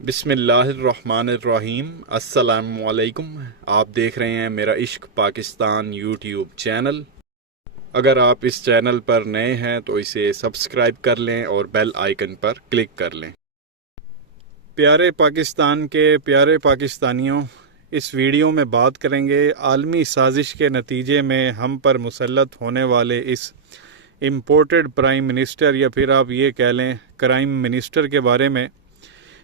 بسم اللہ الرحمن الرحیم۔ السلام علیکم۔ آپ دیکھ رہے ہیں میرا عشق پاکستان یوٹیوب چینل۔ اگر آپ اس چینل پر نئے ہیں تو اسے سبسکرائب کر لیں اور بیل آئیکن پر کلک کر لیں۔ پیارے پاکستان کے پیارے پاکستانیوں، اس ویڈیو میں بات کریں گے عالمی سازش کے نتیجے میں ہم پر مسلط ہونے والے اس امپورٹڈ پرائم منسٹر یا پھر آپ یہ کہہ لیں کرائم منسٹر کے بارے میں۔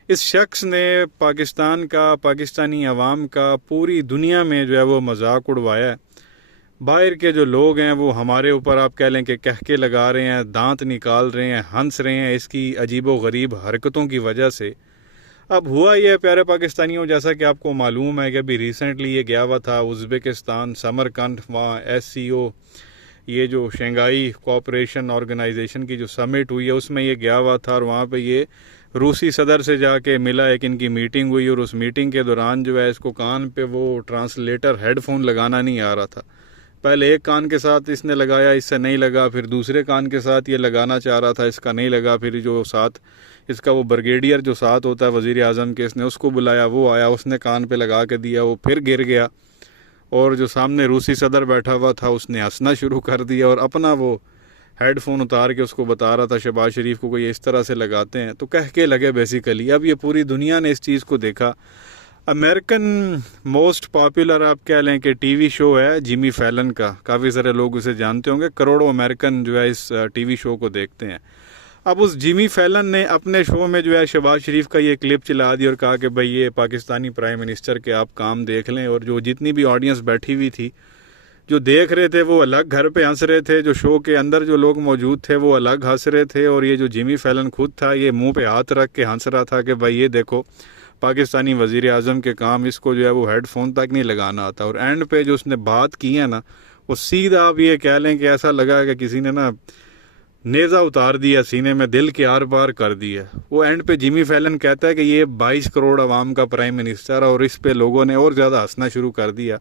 اس شخص نے پاکستان کا، پاکستانی عوام کا، پوری دنیا میں جو ہے وہ مذاق اڑوایا ہے۔ باہر کے جو لوگ ہیں وہ ہمارے اوپر آپ کہہ لیں کہ کہکے لگا رہے ہیں، دانت نکال رہے ہیں، ہنس رہے ہیں اس کی عجیب و غریب حرکتوں کی وجہ سے۔ اب ہوا یہ پیارے پاکستانیوں، جیسا کہ آپ کو معلوم ہے کہ ابھی ریسنٹلی یہ گیا ہوا تھا ازبکستان، سمرقند، وہاں SCO، یہ جو شنگھائی کوآپریشن آرگنائزیشن کی جو سمٹ ہوئی ہے اس میں یہ گیا ہوا تھا، اور وہاں پہ یہ روسی صدر سے جا کے ملا، ایک ان کی میٹنگ ہوئی، اور اس میٹنگ کے دوران جو ہے اس کو کان پہ وہ ٹرانسلیٹر ہیڈ فون لگانا نہیں آ رہا تھا۔ پہلے ایک کان کے ساتھ اس نے لگایا، اس سے نہیں لگا، پھر دوسرے کان کے ساتھ یہ لگانا چاہ رہا تھا، اس کا نہیں لگا، پھر جو ساتھ اس کا وہ بریگیڈیئر جو ساتھ ہوتا ہے وزیر اعظم کے، اس نے اس کو بلایا، وہ آیا، اس نے کان پہ لگا کے دیا، وہ پھر گر گیا، اور جو سامنے روسی صدر بیٹھا ہوا تھا اس نے ہنسنا شروع کر دیا اور اپنا وہ ہیڈ فون اتار کے اس کو بتا رہا تھا شہباز شریف کو کہ یہ اس طرح سے لگاتے ہیں، تو کہہ کے لگے بیسیکلی۔ اب یہ پوری دنیا نے اس چیز کو دیکھا۔ امریکن موسٹ پاپولر آپ کہہ لیں کہ ٹی وی شو ہے جیمی فیلن کا، کافی سارے لوگ اسے جانتے ہوں گے، کروڑوں امریکن جو ہے اس ٹی وی شو کو دیکھتے ہیں۔ اب اس جیمی فیلن نے اپنے شو میں جو ہے شہباز شریف کا یہ کلپ چلا دی اور کہا کہ بھائی یہ پاکستانی پرائم منسٹر کے آپ کام دیکھ لیں، اور جو جتنی بھی آڈینس بیٹھی ہوئی تھی جو دیکھ رہے تھے وہ الگ گھر پہ ہنس رہے تھے، جو شو کے اندر جو لوگ موجود تھے وہ الگ ہنس رہے تھے، اور یہ جو جیمی فیلن خود تھا یہ منہ پہ ہاتھ رکھ کے ہنس رہا تھا کہ بھائی یہ دیکھو پاکستانی وزیر اعظم کے کام، اس کو جو ہے وہ ہیڈ فون تک نہیں لگانا آتا۔ اور اینڈ پہ جو اس نے بات کی ہے نا، وہ سیدھا آپ یہ کہہ لیں کہ ایسا لگا کہ کسی نے نا نیزہ اتار دیا سینے میں، دل کے آر پار کر دیا۔ وہ اینڈ پہ جیمی فیلن کہتا ہے کہ یہ 22 کروڑ عوام کا پرائم منسٹر ہے، اور اس پہ لوگوں نے اور زیادہ ہنسنا شروع کر دیا۔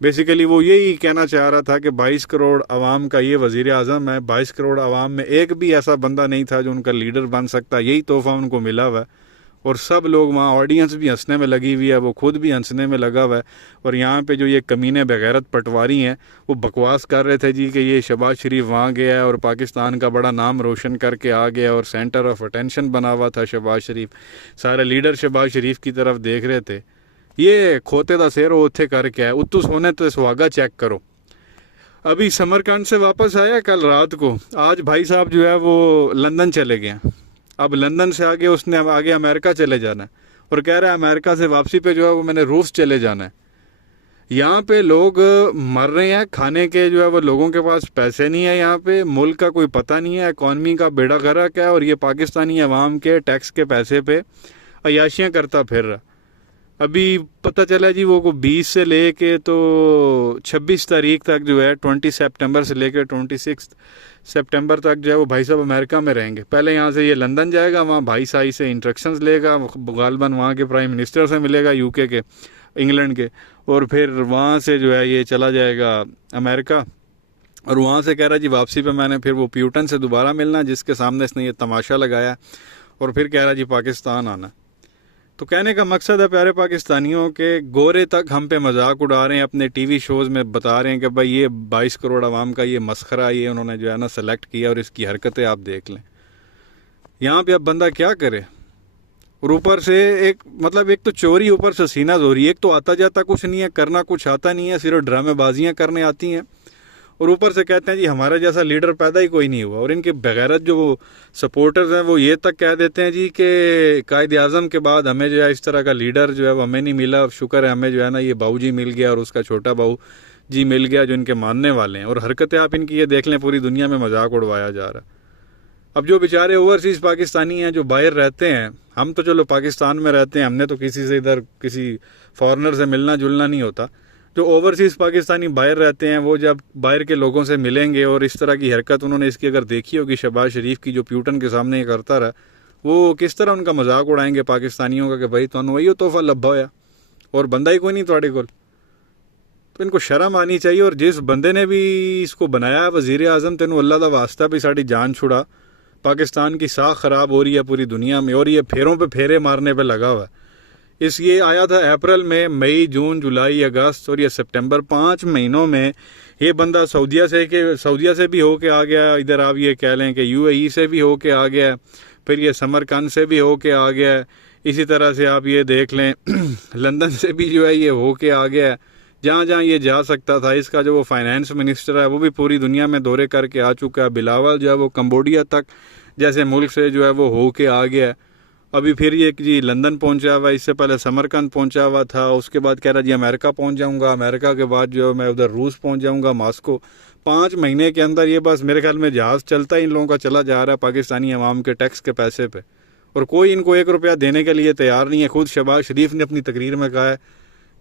بیسیکلی وہ یہی کہنا چاہ رہا تھا کہ 22 کروڑ عوام کا یہ وزیر اعظم ہے، 22 کروڑ عوام میں ایک بھی ایسا بندہ نہیں تھا جو ان کا لیڈر بن سکتا، یہی تحفہ ان کو ملا ہوا ہے۔ اور سب لوگ وہاں، آڈینس بھی ہنسنے میں لگی ہوئی ہے، وہ خود بھی ہنسنے میں لگا ہوا ہے، اور یہاں پہ جو یہ کمینے بغیرت پٹواری ہیں وہ بکواس کر رہے تھے جی کہ یہ شہباز شریف وہاں گیا ہے اور پاکستان کا بڑا نام روشن کر کے آ گیا، اور سینٹر آف اٹینشن بنا ہوا تھا شہباز شریف، سارے لیڈر شہباز شریف کی طرف دیکھ رہے تھے۔ یہ کھوتے دا سیرو اتھے کر کے ہے، اتو سونے تو سہاگا چیک کرو۔ ابھی سمرقند سے واپس آیا کل رات کو، آج بھائی صاحب جو ہے وہ لندن چلے گئے ہیں۔ اب لندن سے آگے اس نے آگے امریکہ چلے جانا ہے، اور کہہ رہا ہے امریکہ سے واپسی پہ جو ہے وہ میں نے روس چلے جانا ہے۔ یہاں پہ لوگ مر رہے ہیں، کھانے کے جو ہے وہ لوگوں کے پاس پیسے نہیں ہے، یہاں پہ ملک کا کوئی پتہ نہیں ہے، اکانومی کا بیڑا غرق ہے، اور یہ پاکستانی عوام کے ٹیکس کے پیسے پہ عیاشیاں کرتا پھر رہا۔ ابھی پتہ چلا جی وہ 20 سے لے کے تو 26 تاریخ تک جو ہے، 20 سپٹمبر سے لے کے 26 سپٹمبر تک جو ہے وہ بھائی صاحب امریکہ میں رہیں گے۔ پہلے یہاں سے یہ لندن جائے گا، وہاں بھائی صاحب سے انسٹرکشنز لے گا، غالباً وہاں کے پرائم منسٹر سے ملے گا، UK کے، انگلینڈ کے، اور پھر وہاں سے جو ہے یہ چلا جائے گا امریکہ، اور وہاں سے کہہ رہا جی واپسی پہ میں نے پھر وہ پیوٹن سے دوبارہ ملنا جس کے سامنے اس نے یہ تماشا لگایا، اور پھر کہہ رہا جی پاکستان آنا۔ تو کہنے کا مقصد ہے پیارے پاکستانیوں کے گورے تک ہم پہ مذاق اڑا رہے ہیں، اپنے ٹی وی شوز میں بتا رہے ہیں کہ بھائی یہ 22 کروڑ عوام کا یہ مسخرہ، یہ انہوں نے جو ہے نا سلیکٹ کیا، اور اس کی حرکتیں آپ دیکھ لیں۔ یہاں پہ اب بندہ کیا کرے؟ اور اوپر سے ایک تو چوری، اوپر سے سینہ زوری، ایک تو آتا جاتا کچھ نہیں ہے، کرنا کچھ آتا نہیں ہے، صرف ڈرامے بازیاں کرنے آتی ہیں، اور اوپر سے کہتے ہیں جی ہمارا جیسا لیڈر پیدا ہی کوئی نہیں ہوا۔ اور ان کے بغیرت جو وہ سپورٹرز ہیں وہ یہ تک کہہ دیتے ہیں جی کہ قائد اعظم کے بعد ہمیں جو ہے اس طرح کا لیڈر جو ہے وہ ہمیں نہیں ملا، شکر ہے ہمیں جو ہے نا یہ باؤ جی مل گیا اور اس کا چھوٹا باؤ جی مل گیا جو ان کے ماننے والے ہیں۔ اور حرکتیں آپ ان کی یہ دیکھ لیں، پوری دنیا میں مذاق اڑوایا جا رہا ہے۔ اب جو بیچارے اوورسیز پاکستانی ہیں جو باہر رہتے ہیں، ہم تو چلو پاکستان میں رہتے ہیں، ہم نے تو کسی سے ادھر کسی فارنر سے ملنا جلنا نہیں ہوتا، جو اوورسیز پاکستانی باہر رہتے ہیں وہ جب باہر کے لوگوں سے ملیں گے، اور اس طرح کی حرکت انہوں نے اس کی اگر دیکھی ہوگی شہباز شریف کی جو پیوٹن کے سامنے یہ کرتا رہا، وہ کس طرح ان کا مذاق اڑائیں گے پاکستانیوں کا کہ بھائی تمہیں وہی تحفہ لبھا ہوا اور بندہ ہی کوئی نہیں تھوڑے کول۔ تو ان کو شرم آنی چاہیے، اور جس بندے نے بھی اس کو بنایا وزیر اعظم، تینوں اللہ دا واسطہ بھی ساری جان چھڑا، پاکستان کی ساکھ خراب ہو رہی ہے پوری دنیا میں، اور یہ پھیروں پہ پھیرے مارنے پہ لگا ہوا ہے۔ یہ آیا تھا اپریل میں، مئی، جون، جولائی، اگست اور یہ سپٹمبر، 5 مہینوں میں یہ بندہ سعودیہ سے بھی ہو کے آ گیا، ادھر آپ یہ کہہ لیں کہ یو اے ای سے بھی ہو کے آ گیا، پھر یہ سمرقند سے بھی ہو کے آ گیا، اسی طرح سے آپ یہ دیکھ لیں لندن سے بھی جو ہے یہ ہو کے آ گیا، جہاں جہاں یہ جا سکتا تھا۔ اس کا جو وہ فائنینس منسٹر ہے وہ بھی پوری دنیا میں دورے کر کے آ چکا ہے۔ بلاول جو ہے وہ کمبوڈیا تک جیسے ملک سے جو ہے وہ ہو کے آ گیا ہے۔ ابھی پھر یہ جی لندن پہنچا ہوا، اس سے پہلے سمرقند پہنچا ہوا تھا، اس کے بعد کہہ رہا جی امریکہ پہنچ جاؤں گا، امریکہ کے بعد جو میں ادھر روس پہنچ جاؤں گا، ماسکو۔ 5 مہینے کے اندر یہ بس میرے خیال میں جہاز چلتا ہی ان لوگوں کا چلا جا رہا ہے پاکستانی عوام کے ٹیکس کے پیسے پہ، اور کوئی ان کو 1 روپیہ دینے کے لیے تیار نہیں ہے۔ خود شہباز شریف نے اپنی تقریر میں کہا ہے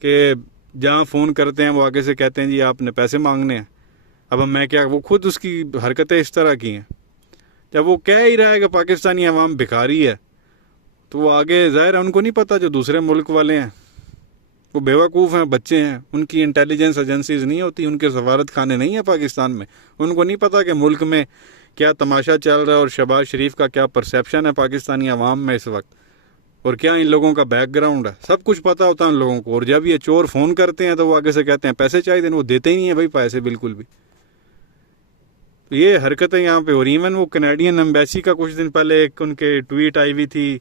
کہ جہاں فون کرتے ہیں وہ آگے سے کہتے ہیں جی آپ نے پیسے مانگنے ہیں۔ اب میں کیا، وہ خود اس کی حرکتیں اس طرح کی ہیں۔ جب وہ کہہ ہی رہا ہے کہ پاکستانی عوام بھکاری ہے، تو وہ آگے ظاہر ہے ان کو نہیں پتا جو دوسرے ملک والے ہیں وہ بیوقوف ہیں، بچے ہیں، ان کی انٹیلیجنس ایجنسیز نہیں ہوتی، ان کے سفارت خانے نہیں ہیں پاکستان میں، ان کو نہیں پتا کہ ملک میں کیا تماشا چل رہا ہے اور شہباز شریف کا کیا پرسیپشن ہے پاکستانی عوام میں اس وقت، اور کیا ان لوگوں کا بیک گراؤنڈ ہے۔ سب کچھ پتا ہوتا ہے ان لوگوں کو، اور جب یہ چور فون کرتے ہیں تو وہ آگے سے کہتے ہیں پیسے چاہیے، وہ دیتے ہی نہیں ہیں بھائی پیسے بالکل بھی۔ تو یہ حرکتیں یہاں پہ، اور ایون وہ کینیڈین ایمبیسی کا کچھ دن پہلے ایک ان کے ٹویٹ آئی ہوئی تھی،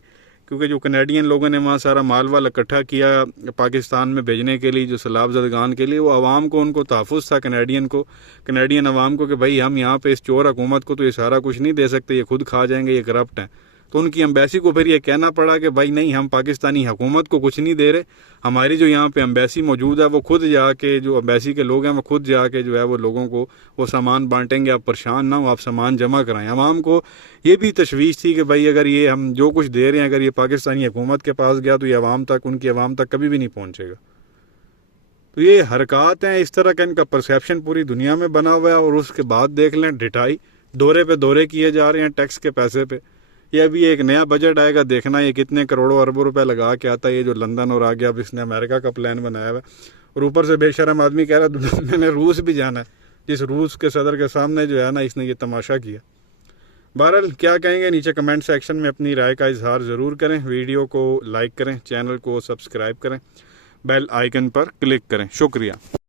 کیونکہ جو کینیڈین لوگوں نے وہاں سارا مال وال اکٹھا کیا پاکستان میں بھیجنے کے لیے، جو سیلاب زدگان کے لیے، وہ عوام کو، ان کو تحفظ تھا کینیڈین عوام کو کہ بھائی ہم یہاں پہ اس چور حکومت کو تو یہ سارا کچھ نہیں دے سکتے، یہ خود کھا جائیں گے، یہ کرپٹ ہیں۔ تو ان کی ایمبیسی کو پھر یہ کہنا پڑا کہ بھائی نہیں، ہم پاکستانی حکومت کو کچھ نہیں دے رہے، ہماری جو یہاں پہ ایمبیسی موجود ہے وہ خود جا کے، جو ایمبیسی کے لوگ ہیں وہ خود جا کے جو ہے وہ لوگوں کو وہ سامان بانٹیں گے، آپ پریشان نہ ہو، آپ سامان جمع کرائیں۔ عوام کو یہ بھی تشویش تھی کہ بھائی اگر یہ ہم جو کچھ دے رہے ہیں اگر یہ پاکستانی حکومت کے پاس گیا تو یہ عوام تک، ان کی عوام تک کبھی بھی نہیں پہنچے گا۔ تو یہ حرکات ہیں، اس طرح کا ان کا پرسیپشن پوری دنیا میں بنا ہوا ہے، اور اس کے بعد دیکھ لیں ڈٹائی، دورے پہ دورے کیے جا رہے ہیں ٹیکس کے پیسے پہ۔ یہ ابھی ایک نیا بجٹ آئے گا، دیکھنا یہ کتنے کروڑوں اربوں روپے لگا کے آتا ہے، یہ جو لندن اور آگے اب اس نے امریکہ کا پلان بنایا ہوا ہے، اور اوپر سے بے شرم آدمی کہہ رہا ہے میں نے روس بھی جانا ہے، جس روس کے صدر کے سامنے جو ہے نا اس نے یہ تماشا کیا۔ بہرحال کیا کہیں گے، نیچے کمنٹ سیکشن میں اپنی رائے کا اظہار ضرور کریں، ویڈیو کو لائک کریں، چینل کو سبسکرائب کریں، بیل آئیکن پر کلک کریں۔ شکریہ۔